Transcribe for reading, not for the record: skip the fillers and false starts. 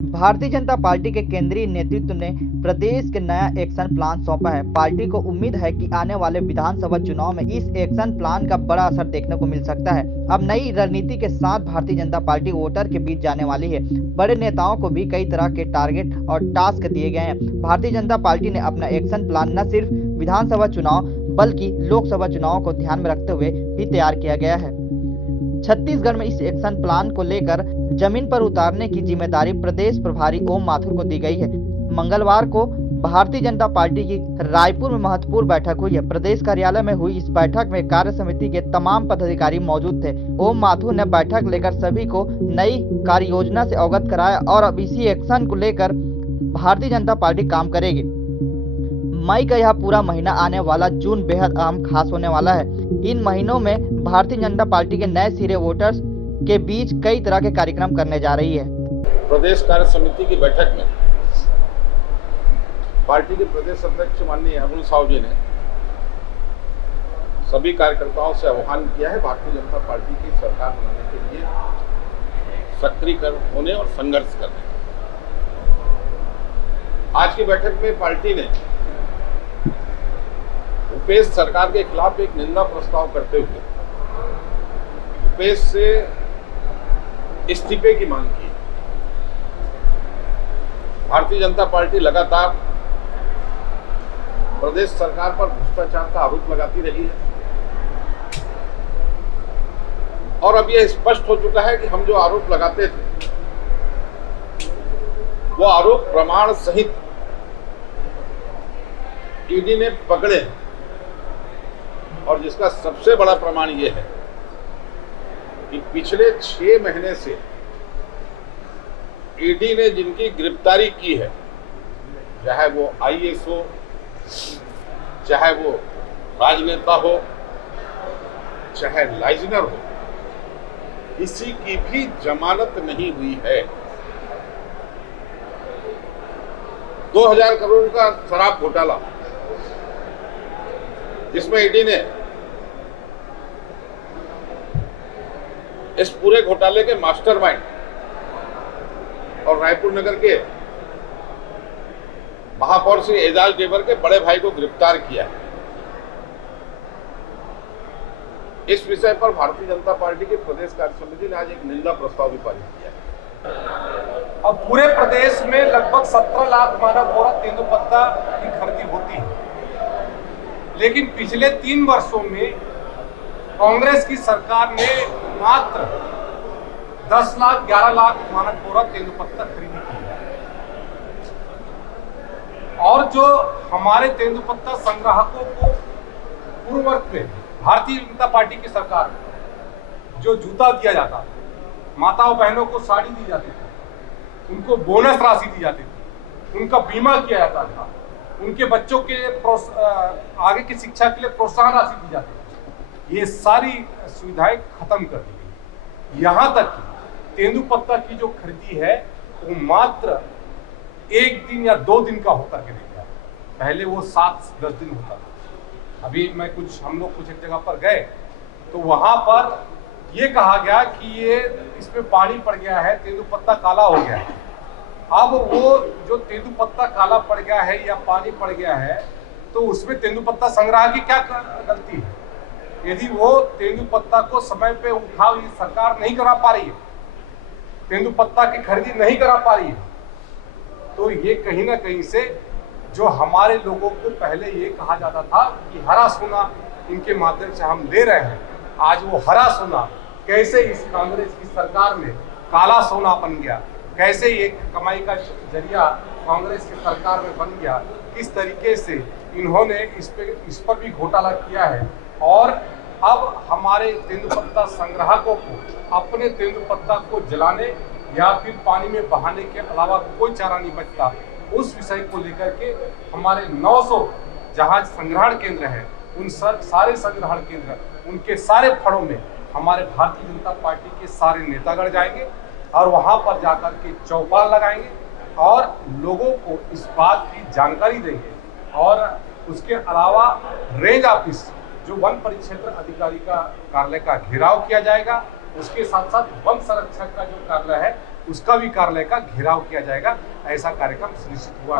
Bharatiya Janata party के केंद्रीय नेतृत्व ने प्रदेश के नया एक्शन प्लान सौंपा है। पार्टी को उम्मीद है कि आने वाले विधानसभा चुनाव में इस एक्शन प्लान का बड़ा असर देखने को मिल सकता है। अब नई रणनीति के साथ भारतीय जनता पार्टी वोटर के बीच जाने वाली है। बड़े नेताओं को भी कई तरह के टारगेट और टास्क दिए गए हैं। भारतीय जनता पार्टी ने अपना एक्शन प्लान न सिर्फ विधानसभा चुनाव बल्कि लोकसभा चुनाव को ध्यान में रखते हुए भी तैयार किया गया है। छत्तीसगढ़ में इस एक्शन प्लान को लेकर जमीन पर उतारने की जिम्मेदारी प्रदेश प्रभारी ओम माथुर को दी गई है। मंगलवार को भारतीय जनता पार्टी की रायपुर में महत्वपूर्ण बैठक हुई है। प्रदेश कार्यालय में हुई इस बैठक में कार्य समिति के तमाम पदाधिकारी मौजूद थे। ओम माथुर ने बैठक लेकर सभी को नई कार्य योजना से अवगत कराया और अब इसी एक्शन को लेकर भारतीय जनता पार्टी काम करेगी। मई का यह पूरा महीना आने वाला जून बेहद अहम खास होने वाला है। इन महीनों में भारतीय जनता पार्टी के नए सिरे वोटर्स के बीच कई तरह के कार्यक्रम करने जा रही है। प्रदेश कार्य समिति की बैठक में पार्टी के प्रदेश अध्यक्ष माननीय अरुण साहू जी ने सभी कार्यकर्ताओं से आह्वान किया है भारतीय जनता पार्टी की सरकार बनाने के लिए सक्रिय होने और संघर्ष करने। आज की बैठक में पार्टी ने भूपेश सरकार के खिलाफ एक निंदा प्रस्ताव करते हुए भूपेश से इस्तीफे की मांग की। भारतीय जनता पार्टी लगातार प्रदेश सरकार पर भ्रष्टाचार का आरोप लगाती रही है और अब यह स्पष्ट हो चुका है कि हम जो आरोप लगाते थे वो आरोप प्रमाण सहित ईडी ने पकड़े और जिसका सबसे बड़ा प्रमाण यह है कि पिछले 6 महीने से ईडी ने जिनकी गिरफ्तारी की है, चाहे वो आईएएस हो, चाहे वो राजनेता हो, चाहे लाइजनर हो, किसी की भी जमानत नहीं हुई है। 2000 करोड़ का शराब घोटाला जिसमें ईडी ने इस पूरे घोटाले के मास्टरमाइंड और रायपुर नगर के महापौर श्री एजाज देवर के बड़े भाई को गिरफ्तार किया है। इस विषय पर भारतीय जनता पार्टी की प्रदेश कार्य समिति ने आज एक निंदा प्रस्ताव भी पारित किया है। अब पूरे प्रदेश में लगभग 17 लाख मानव औरत तेंदुपत्ता की खरीदी होती है, लेकिन पिछले 3 वर्षों में कांग्रेस की सरकार ने मात्र 10 लाख 11 लाख मानव औरत तेंदुपत्ता खरीदी की है। और जो हमारे तेंदुपत्ता संग्राहकों को पूर्ववर्त में भारतीय जनता पार्टी की सरकार में जो जूता दिया जाता, माताओं बहनों को साड़ी दी जाती थी, उनको बोनस राशि दी जाती थी, उनका बीमा किया जाता था, उनके बच्चों के आगे की शिक्षा के लिए प्रोत्साहन राशि दी जाती थी, ये सारी सुविधाएं खत्म कर दी गई। यहाँ तक कि तेंदुपत्ता की जो खरीदी है वो मात्र 1 दिन या 2 दिन का होकर के रह गया। पहले वो 7-10 दिन होता था। अभी हम लोग कुछ एक जगह पर गए तो वहां पर ये कहा गया कि ये इसमें पानी पड़ गया है, तेंदुपत्ता काला हो गया है। अब वो जो तेंदुपत्ता काला पड़ गया है या पानी पड़ गया है तो उसमें तेंदुपत्ता संग्रह की क्या गलती है? यदि वो तेंदुपत्ता को समय पे उठाव सरकार नहीं करा पा रही है, तेंदुपत्ता की खरीदी नहीं करा पा रही है, तो ये कहीं ना कहीं से जो हमारे लोगों को पहले ये कहा जाता था कि हरा सोना इनके माध्यम से हम ले रहे हैं, आज वो हरा सोना कैसे इस कांग्रेस की सरकार में काला सोना बन गया, कैसे ये कमाई का जरिया कांग्रेस की सरकार में बन गया, किस तरीके से इन्होंने इस पर भी घोटाला किया है। और अब हमारे तेंदुपत्ता संग्राहकों को अपने तेंदुपत्ता को जलाने या फिर पानी में बहाने के अलावा कोई चारा नहीं बचता। उस विषय को लेकर के हमारे 900 जहां संग्रहण केंद्र है, उन सारे संग्रहण केंद्र, उनके सारे फड़ों में हमारे भारतीय जनता पार्टी के सारे नेतागण जाएंगे और वहां पर जाकर के चौपाल लगाएंगे और लोगों को इस बात की जानकारी देंगे। और उसके अलावा रेंज ऑफिस जो वन परिक्षेत्र अधिकारी का कार्यालय का घेराव किया जाएगा, उसके साथ साथ वन संरक्षक का जो कार्यालय है उसका भी कार्यालय का घेराव किया जाएगा, ऐसा कार्यक्रम सुनिश्चित हुआ।